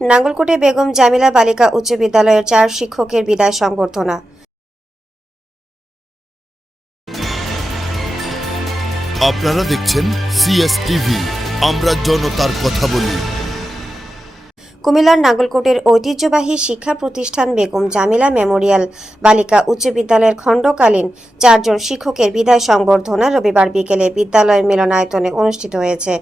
নাঙ্গলকোটে বেগম জামিলা বালিকা উচ্চ বিদ্যালয়ের চার শিক্ষকের বিদায় সংবর্ধনা। আপনারা দেখছেন সিএস টিভি আমরা জনতার কথা বলি। কুমিল্লার নাগলকোটের ঐতিহ্যবাহী শিক্ষা প্রতিষ্ঠান বেগম জামিলা মেমোরিয়াল বালিকা উচ্চ বিদ্যালয়ের খণ্ডকালীন চারজন শিক্ষকের বিদায় সংবর্ধনা রবিবার বিকেলে বিদ্যালয়ের মিলনায়তনে অনুষ্ঠিত হয়েছে।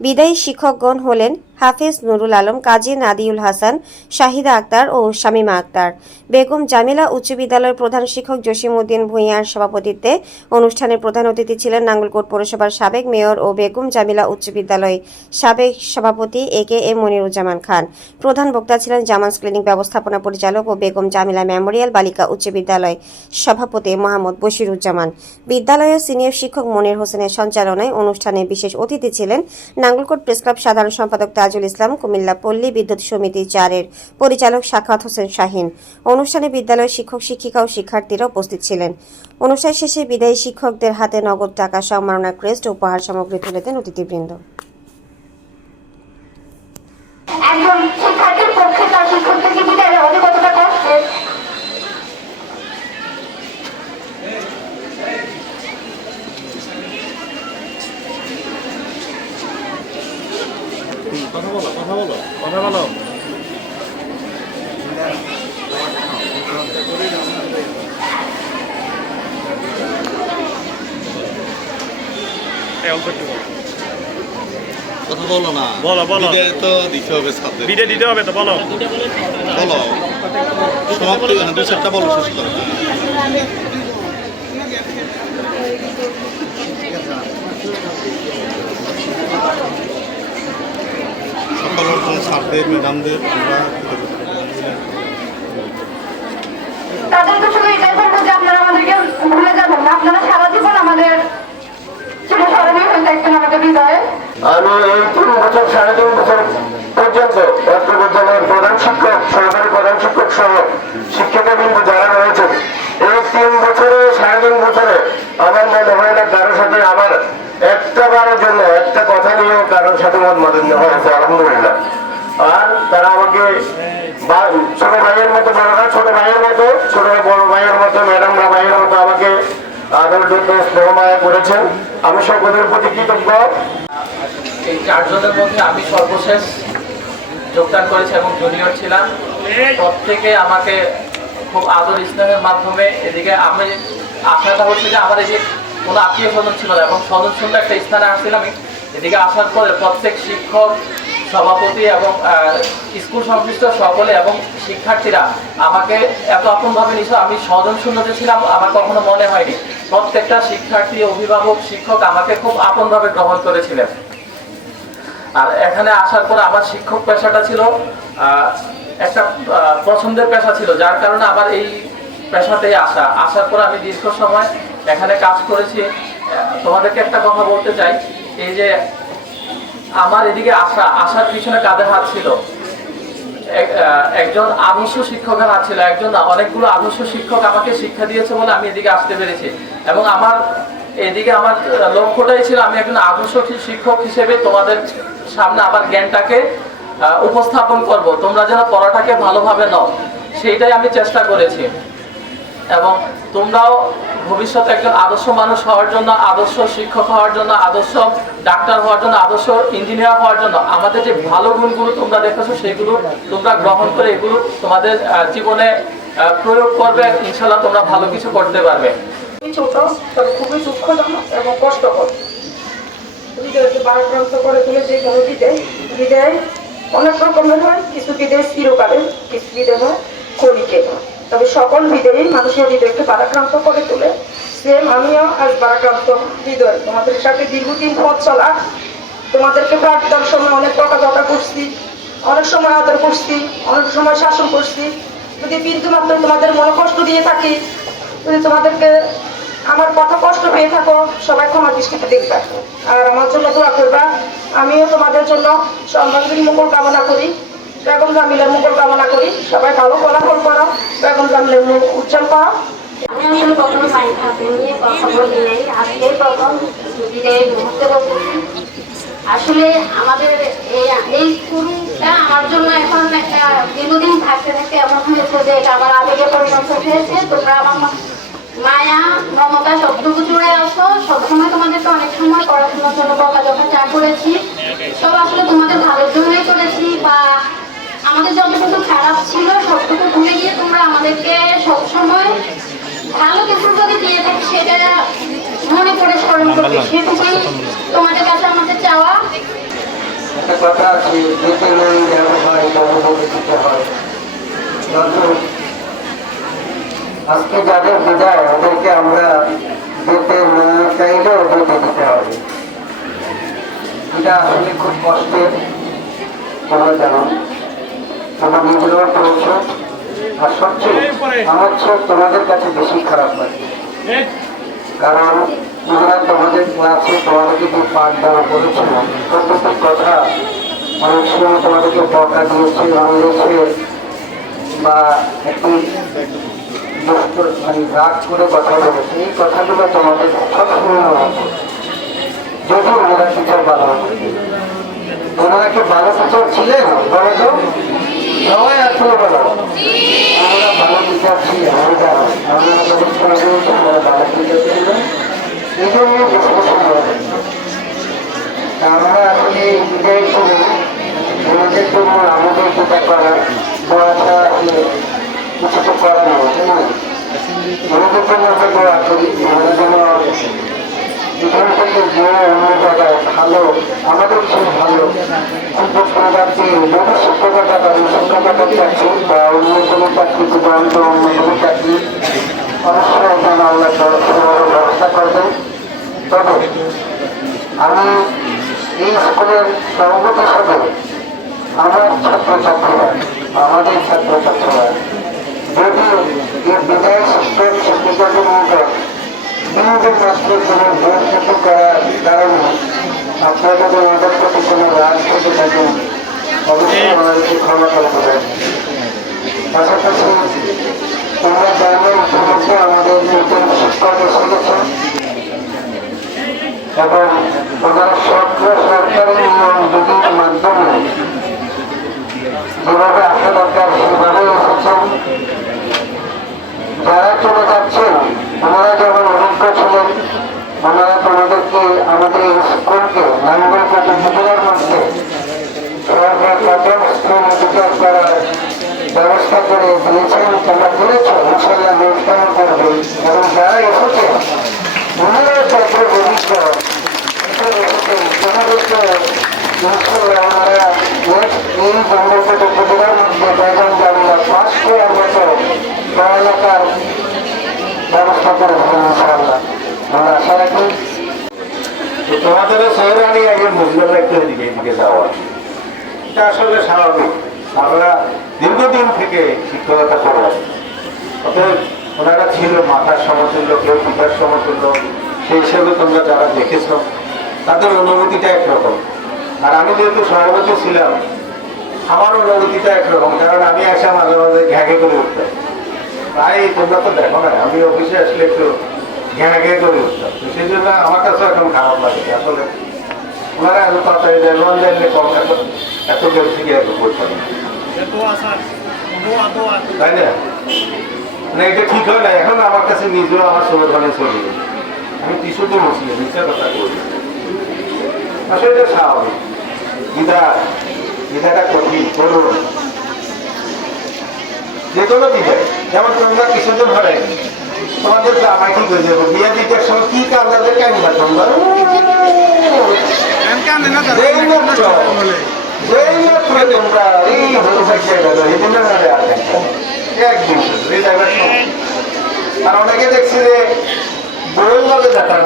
বিদায়ী শিক্ষকগণ হলেন হাফেজ নুরুল আলম, কাজী নাদিউল হাসান, শাহিদা আক্তার ও শামীমা আক্তার। বেগম জামিলা উচ্চ বিদ্যালয়ের প্রধান শিক্ষক জসিমউদ্দিন ভূঁইয়ার সভাপতিত্বে অনুষ্ঠানের প্রধান অতিথি ছিলেন নাঙ্গলকোট পৌরসভার সাবেক মেয়র ও বেগম জামিলা উচ্চ বিদ্যালয় সাবেক সভাপতি এ কে এম মনিরুজ্জামান খান। প্রধান বক্তা ছিলেন জামানস ক্লিনিক ব্যবস্থাপনা পরিচালক ও বেগম জামিলা মেমোরিয়াল বালিকা উচ্চ বিদ্যালয় সভাপতি মোহাম্মদ বশিরুজ্জামান। বিদ্যালয়ের সিনিয়র শিক্ষক মনির হোসেনের সঞ্চালনায় অনুষ্ঠানে বিশেষ অতিথি ছিলেন নাঙ্গলকোট প্রেসক্লাব সাধারণ সম্পাদক তাজুল ইসলাম, কুমিল্লা পল্লী বিদ্যুৎ সমিতি চারের পরিচালক সাখাত হোসেন শাহিন। অনুষ্ঠানে বিদ্যালয়ের শিক্ষক, শিক্ষিকা ও শিক্ষার্থীরা উপস্থিত ছিলেন। অনুষ্ঠান শেষে বিদায়ী শিক্ষকদের হাতে নগদ টাকা সম্মাননা ক্রেস্ট উপহার সামগ্রী তুলে দেন অতিথিবৃন্দ। একজন শিক্ষার্থীর পক্ষে তার শিক্ষক থেকে বিদায় নেওয়া যে কতটা কষ্টের কথা বলো কথা বলো কথা বলো। কথা বলো না। বলো, বলো। তো দিতে হবে ছাত্রদের বিটে দিতে হবে তো বলো। বলো। সমাপ্তি হ্যাঁ, দু চারটা বলো শেষ করো। স্যারদের ম্যাডামদের আমরা তাদেরকে শুধু এটাই বলব যে আপনারা আমাদেরকে ভুলে যাবেন না। আপনারা সারা জীবন আমাদের চিরস্মরণীয় হয়ে থাকবেন আমাদের হৃদয়ে। আমি এই তিন বছর সাড়ে তিন বছর পর্যন্ত রাষ্ট্র বিদ্যালয়ের প্রধান শিক্ষক সহকারী প্রধান শিক্ষক সহ শিক্ষকবৃন্দ যারা রয়েছেন এই তিন বছরে সাড়ে তিন বছরে আমার মনে হয় না কারোর সাথে আমার একটা বারের জন্য একটা কথা নিয়েও কারোর সাথে মত মাদন্য হয়েছে আলহামদুলিল্লাহ আর তারা আমাকে বা- ছোট ভাইয়ের মতো বড়রা ছোট ভাইয়ের মতো, ছোট বড় ভাইয়ের মতো ম্যাডামরা ভাইয়ের মতো আমাকে আদর স্নেহ, মায়া করেছেন। আমি সকলের প্রতি কৃতজ্ঞ। এই চারজনের মধ্যে আমি সর্বশেষ যোগদান করেছি এবং জুনিয়র ছিলাম। প্রত্যেকে আমাকে খুব আদর স্নেহের মাধ্যমে এদিকে আমি আশাটা হচ্ছে যে আমার এই যে কোনো আত্মীয় স্বজন ছিল না, এবং স্বজন একটা স্থানে আসছিলাম। এদিকে আসার পরে প্রত্যেক শিক্ষক সভাপতি এবং স্কুল সংশ্লিষ্ট সকলে এবং শিক্ষার্থীরা আমাকে এত আপনভাবে নিছ আমি স্বজন শূন্য যে ছিলাম, আমার কখনো মনে হয়নি। প্রত্যেকটা শিক্ষার্থী, অভিভাবক, শিক্ষক আমাকে খুব আপনভাবে গ্রহণ করেছিলেন। আর এখানে আসার পর আমার শিক্ষক পেশাটা ছিল একটা পছন্দের পেশা ছিল, যার কারণে আমার এই পেশাতেই আসা। আসার পর আমি দীর্ঘ সময় এখানে কাজ করেছি। তোমাদেরকে একটা কথা বলতে চাই, এই যে আমার এদিকে আসা আসার পিছনে কাদের হাত ছিল? এক- একজন আদর্শ শিক্ষকের হাত ছিল, একজন অনেকগুলো আদর্শ শিক্ষক আমাকে শিক্ষা দিয়েছে বলে আমি এদিকে আসতে পেরেছি। এবং আমার এদিকে আমার লক্ষ্যটাই ছিল আমি একজন আদর্শ শিক্ষক হিসেবে তোমাদের সামনে আমার জ্ঞানটাকে উপস্থাপন করব। তোমরা যেন পড়াটাকে ভালোভাবে নাও। সেইটাই আমি চেষ্টা করেছি। এবং তোমরাও ভবিষ্যতে একজন আদর্শ মানুষ হওয়ার জন্য, আদর্শ শিক্ষক হওয়ার জন্য, আদর্শ ডাক্তার হওয়ার জন্য, আদর্শ ইঞ্জিনিয়ার হওয়ার জন্য, আমাদের যে ভালো গুণগুলো তোমরা দেখেছ, সেগুলো তোমরা গ্রহণ করে এগুলো তোমাদের জীবনে প্রয়োগ করবে ইনশাল্লাহ তোমরা ভালো কিছু করতে পারবে। খুবই দুঃখজনক এবং কষ্টকর। করে তুলে যে অনেক রকমের হয়, কিছু বিদেয় চিরকালে কিছু বিদেয় হয় ক্ষণিকে তবে সকল বিদেয়ী মানুষের হৃদয়কে বারাক্রান্ত করে তোলে। সেম আমিও আজ বারাক্রান্ত হৃদয়। তোমাদের সাথে দীর্ঘদিন পথ চলা, তোমাদেরকে প্রার্থনার সময় অনেক কথা কথা করছি, অনেক সময় আদর করছি, অনেক সময় শাসন করছি। যদি বিন্দু মাত্র তোমাদের মনে কষ্ট দিয়ে থাকি, যদি তোমাদেরকে আমার কথা কষ্ট পেয়ে থাকো, সবাই ক্ষমা দৃষ্টিতে দেখবে। আর আমার জন্য দোয়া করবা। আমিও তোমাদের জন্য সর্বাঙ্গীন মুকুল কামনা করি। বেগম জামিলের মুকুল কামনা করি। সবাই ভালো ফলাফল করো। বেগম জামিলের মুখ উজ্জ্বল করো। আমি আসলে কখনো সাইন্স হাতে নিয়ে আজকে মুহূর্তে বলতেছি আসলে আমাদের এই স্কুলটা আমার জন্য এখন দীর্ঘদিন থাকতে থাকতে এমন হয়েছে যে এটা আমার আবেগে পরিণত হয়েছে। তোমরা আমার মায়া, মমতা সবটুকু জুড়ে আসো সবসময় তোমাদেরকে অনেক সময় পড়াশোনার জন্য বকাঝকা চা করেছি। সব আসলে তোমাদের ভালোর বা আমাদের যতটুকু খারাপ ছিল সবটুকু ভুলে গিয়ে তোমরা আমাদেরকে সবসময় ভালো কিছু যদি দিয়ে থাকি সেটা মনে করে স্মরণ করবে সেটুকুই তোমাদের কাছে আমাদের চাওয়া। একটা কথা আছে যেতে নেই হয় তবে দিতে হয়। যত আজকে যাদের বিদায় ওদেরকে আমরা যেতে না চাইলেও যেতে দিতে হবে। এটা আসলে খুব কষ্টের তোমরা জানো। তোমরা নিজেরাও পড়েছ আর সবচেয়ে আমার চেয়ে তোমাদের কাছে বেশি খারাপ লাগে কারণ তোমরা তোমাদের ক্লাসে তোমাদেরকে যে পাঠদান করেছিল প্রত্যেকটি কথা অনেক সময় তোমাদেরকে বকা দিয়েছে রঙিয়েছে বা একটি মানে রাগ করে কথা বলেছে। এই কথাগুলো তোমাদের সবসময় মনে আছে যদি ওনারা টিচার ভালো হতো। ওনারা কি ভালো টিচার ছিলেন বলো তো সবাই আসলে বলো আমরা ভালো টিচার ছিলেন আমি জানি আমরা আমাদের সঙ্গে আমরা ভালো টিচার ছিলেন এই জন্য বেশি বেশি ভালো লাগছে। তা আমরা আসলে এই বিদায় করে ওনাদের জন্য আমাদের যেটা করার দোয়াটা আসলে কিছু তো করার নেই তাই না জন্য করি ভালো আমাদের চেয়ে ভালো প্রদান দিয়ে যদি শিক্ষকতা করেন শিক্ষকতা অন্য কোনো চাকরি দুর্দান্ত অন্য কোনো চাকরি বড় ব্যবস্থা করবেন তবে আমি এই স্কুলের সভাপতি হিসাবে আমার ছাত্রছাত্রীরা, আমাদের ছাত্রছাত্রীরা যদি বিদায় শিক্ষক শিক্ষিকাদের মতো বিনোদন মাত্র কোনো ভোট ক্ষতি করার কারণে আপনারা যদি ওদের প্রতি কোনো রাগ থেকে থাকেন অবশ্যই আমাদেরকে ক্ষমা করে দেবেন পাশাপাশি আমাদের মাধ্যমে সেভাবে এসেছেন যারা চলে যাচ্ছেন ওনারা যেমন অভিজ্ঞ ছিলেন ওনারা তোমাদেরকে আমাদের এই স্কুলকে নাঙ্গলকোট উপজেলার মধ্যে সরকার প্রথম স্কুল বিচার করার ব্যবস্থা করে দিয়েছেন তোমরা করেছ ইনশাল্লাহ অনুষ্ঠান করবে এবং যারা এসেছে ওনারা চক্র অভিজ্ঞ তোমাদেরকে ইনশাল্লাহ ওনারা নাঙ্গলকোট উপজেলার মধ্যে বেগম পড়ালেখার ব্যবস্থা করে দেবেন ইনশাআল্লাহ আমরা আশা তোমাদেরও শহরানি আগে মুসলিম একটু এদিকে এদিকে যাওয়া এটা আসলে স্বাভাবিক আমরা দীর্ঘদিন থেকে শিক্ষকতা করে আসছি অতএব ওনারা ছিল মাতার সমতুল্য কেউ পিতার সমতুল্য সেই হিসেবে তোমরা যারা দেখেছ তাদের অনুভূতিটা একরকম। আর আমি যেহেতু সভাপতি ছিলাম আমার অনুভূতিটা একরকম, কারণ আমি আসা মাঝে মাঝে ঘ্যাগে করে উঠতাম। তাই তোমরা তো দেখো না, আমি অফিসে আসলে একটু ঘ্যাঁ ঘ্যাঁ করে উঠতাম। তো সেই জন্য আমার কাছেও এখন খারাপ লাগে আসলে ওনারা এত তাড়াতাড়ি যায় লোন কম এত এত বেশি থেকে এত। দোয়া দোয়া দোয়া তাই না? না, এটা ঠিক হয় না। এখন আমার কাছে নিজেও আমার সমাধানে চলে গেছে আমি টিস্যুতে মুসলিম মিথ্যা কথা করি আসলে এটা স্বাভাবিক। গীতা কঠিন করুন যে কোনো যেমন তোমরা কিছুদিন ধরে তোমাদের কি করে দেবো। বিয়ে দিতে সময় কি তোমরা। এই হতে এই জন্য আর একদিন অনেকে দেখছি যে বইয়ের লগে দেখা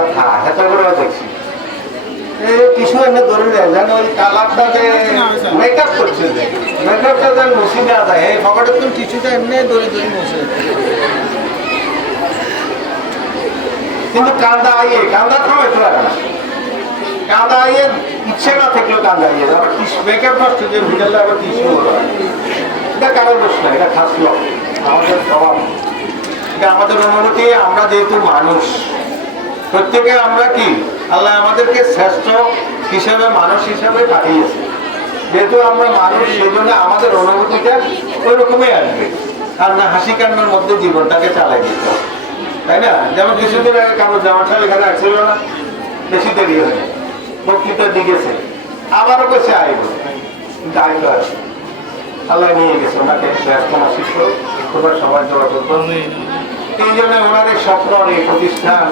এত করে দেখছি। কিছু এনে ধরে নেয়, যেন ওই মেকআপ করছে মেকআপটা যেন দেওয়া যায়। এই তুমি এমনি ধরে ধরে মুছে কিন্তু কান্দা আইয়ে কান্দা না। কান্দা আইয়ে, ইচ্ছে না থাকলেও কান্দা আইয়ে। আবার টিস্যু মেকআপ যে ভিড়ালে আবার এটা কারোর দোষ না এটা খাস আমাদের স্বভাব। এটা আমাদের অনুমতি, আমরা যেহেতু মানুষ, প্রত্যেকে আমরা কি? আল্লাহ আমাদেরকে শ্রেষ্ঠ হিসেবে, মানুষ হিসেবে পাঠিয়েছে। যেহেতু আমরা মানুষ সেই জন্য আমাদের অনুভূতিটা ওই রকমই আসবে। আর না, হাসি কান্নার মধ্যে জীবনটাকে চালাই দিতে হবে। তাই না? যেমন কিছুদিন আগে কামড় জামা সাহেব এখানে আসছিল না, বেশি দেরি হয়ে বক্তৃতা দিকেছে আবারও কাছে আইব। কিন্তু আইতো আর আল্লাহ নিয়ে গেছে, ওনাকে ব্যস্ত করে তোমরা সবাই করব এই জন্য ওনার এই স্বপ্ন, এই প্রতিষ্ঠান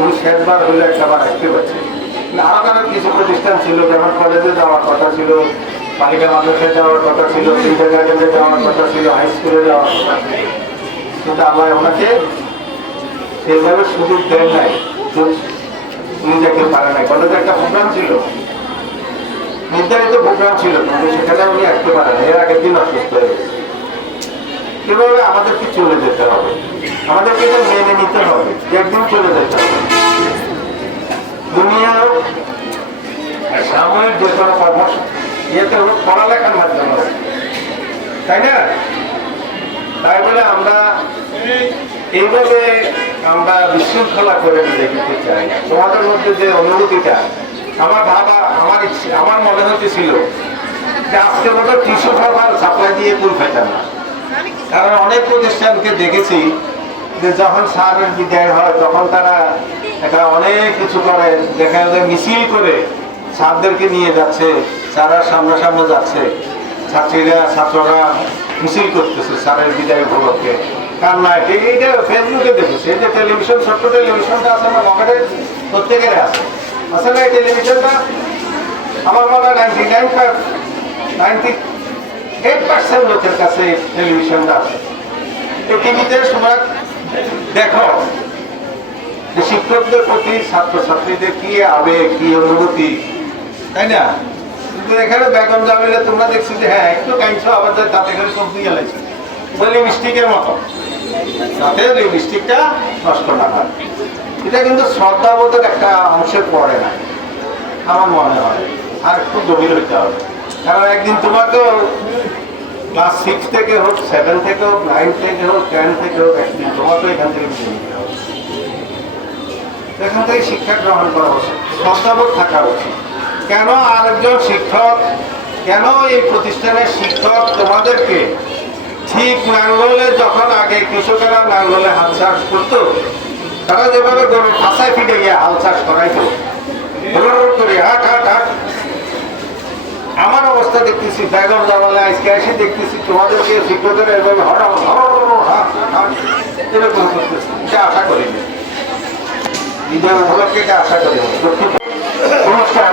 উনি শেষবার হলে একটাবার আসতে পারছে আরও কারও কিছু প্রতিষ্ঠান ছিল, যেমন কলেজে যাওয়ার কথা ছিল, বালিকা মাদ্রাসায় যাওয়ার কথা ছিল কিন্ডার গার্ডেনে যাওয়ার কথা ছিল হাই স্কুলে যাওয়ার কথা কিন্তু আল্লাহ ওনাকে সেইভাবে সুযোগ দেন নাই উনি দেখতে পারে নাই। কলেজে একটা প্রোগ্রাম ছিল। নির্ধারিত প্রোগ্রাম ছিল, কিন্তু সেখানে উনি আসতে পারেন এর আগের দিন অসুস্থ হয়ে গেছে। এভাবে আমাদেরকে চলে যেতে হবে। আমাদেরকে মেনে নিতে হবে একদিন চলে যেতে হবে। সাময়িক যে কোনো কর্ম ইয়েতে পড়ালেখার মাধ্যমে। তাই না? তাই বলে আমরা এইভাবে আমরা বিশৃঙ্খলা করে কিন্তু চাই তোমাদের মধ্যে যে অনুভূতিটা, আমার বাবা, আমার ইচ্ছে, আমার মনে হতেছিল যে আজকে মতো টিস্যু পেপার সাপ্লাই দিয়ে কুল পেতাম না। কারণ অনেক প্রতিষ্ঠানকে দেখেছি যে যখন স্যারের বিদায় হয়, তখন তারা একটা অনেক কিছু করে, দেখা যায় মিছিল করে স্যারদেরকে নিয়ে যাচ্ছে, স্যাররা সামনাসামনি যাচ্ছে। ছাত্রীরা, ছাত্ররা মিছিল করতেছে স্যারের বিদায় উপলক্ষে। কান্না এইটা ফেসবুকে দেখেছি, এই যে টেলিভিশন, ছোট্ট টেলিভিশনটা আছে আমার পকেটে প্রত্যেকের আছে। না এই টেলিভিশনটা? আমার মনে হয় ninety nine ninety eight percent লোকের কাছে টেলিভিশনটা আছে। এই টিভিতে সময় দেখো যে শিক্ষকদের প্রতি, ছাত্রছাত্রীদের কি আবেগ, কি অনুভূতি? তাই না? কিন্তু এখানে বেগম জামিলে তোমরা দেখছ যে হ্যাঁ একটু কাইছো আবার তাতে করে সব দিয়ে লাইছে ওই লিপস্টিকের মতো। যাতে লিপস্টিকটা নষ্ট না হয়। এটা কিন্তু শ্রদ্ধাবোধের একটা অংশে পড়ে না, আমার মনে হয়। আর একটু গভীর হইতে হবে। কারণ একদিন তোমাকেও ক্লাস সিক্স থেকে হোক সেভেন থেকে হোক নাইন থেকে হোক টেন থেকে হোক, একদিন তোমাকেও এখান থেকে এখান থেকে শিক্ষা গ্রহণ করা উচিত। শ্রদ্ধাবোধ থাকা উচিত। কেন আরেকজন শিক্ষক, কেন এই প্রতিষ্ঠানের শিক্ষক তোমাদেরকে? ঠিক নাঙ্গলে যখন আগে কৃষকেরা নাঙ্গলে হাল চাষ করতো, তারা যেভাবে গরু ফাঁসায় ফিটে গিয়ে হাল চাষ করাইতো। করে হাট হাট হাট। আমার অবস্থা দেখতেছি, বেগম জামালে আজকে এসে দেখতেছি তোমাদেরকে শিক্ষকেরা এভাবে হঠাৎ এরকম করতেছি। এটা আশা করিনি। বিজয় উপলক্ষে এটা আশা করিনি। অনুষ্ঠান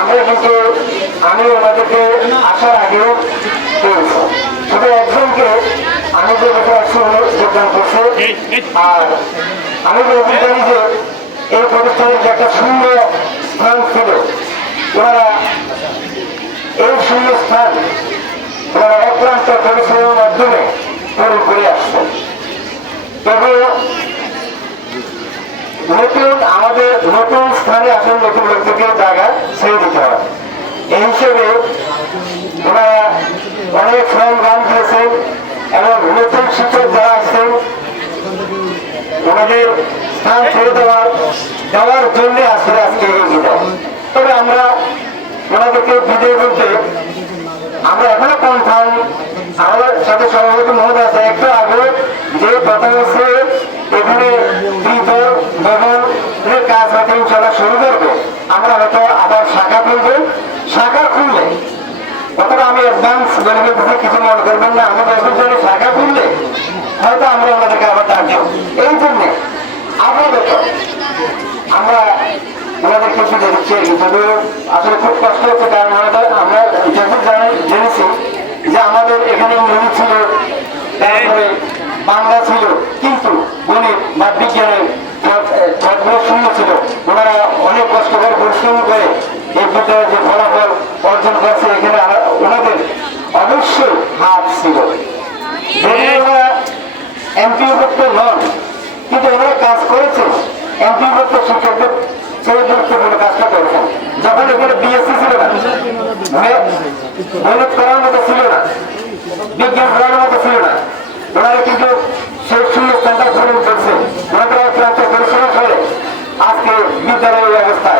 আমরা কিন্তু আমি ওনাদেরকে আসার আগেও পেয়েছি তবে একজনকে আমি যে আছি যোগদান করছে। আর আমি বলতে চাই যে এই প্রতিষ্ঠানের যে একটা শূন্য স্থান ছিল ওনারা এই শূন্য স্থান ওনারা অক্লান্ত পরিশ্রমের মাধ্যমে পূরণ করে আসছেন তবে নতুন আমাদের নতুন স্থানে আসলে নতুন লোকদেরকে জায়গা ছেড়ে দিতে হবে এই হিসেবে ওনারা অনেক দিয়েছেন এবং নতুন শিক্ষক যারা আসছেন, ওনাদের স্থান ছেড়ে দেওয়ার দেওয়ার জন্য আসলে আজকে বিদায় তবে আমরা ওনাদেরকে বিদায় বলতে আমরা এখনও কনফার্ম আমাদের সাথে সভাপতি মহোদয় আছে। একটু আগে যে কথা হচ্ছে এখানে দ্বিতল ভবনের কাজ হয়তো ইনশাল্লাহ শুরু করব আমরা হয়তো আবার শাখা খুলবো শাখা খুললে অথবা আমি বলে কিছু মনে করবেন না, আমাদের অফিসে শাখা খুললে হয়তো আমরা ওনাদেরকে আবার ডাকবো এই জন্যে আপাতত আমরা ছিল, তারপরে বাংলা ছিল, কিন্তু গণিত বা বিজ্ঞানের শূন্য ছিল। ওনারা অনেক কষ্ট করে পরিশ্রম করে এই বিদ্যালয়ে যে ফলাফল অর্জন করছে, এখানে ওনাদের অবশ্যই হাত ছিল। ওনারা এমপিভুক্ত নন কিন্তু ওনারা কাজ করেছেন এমপিভুক্ত শিক্ষকদের সেই গুরুত্বপূর্ণ কাজটা করেছেন যখন এখানে বিএসসি ছিল না গণিত করার মতো ছিল না বিজ্ঞান করার মতো ছিল না ওনারা কিন্তু সেই শূন্য স্থানটা পূরণ করছে। ওনাদের অত্যন্ত পরিশ্রম করে আজকে বিদ্যালয়ের অবস্থা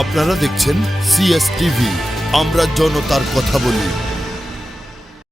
আপনারা দেখছেন সিএস টিভি আমরা জনতার কথা বলি।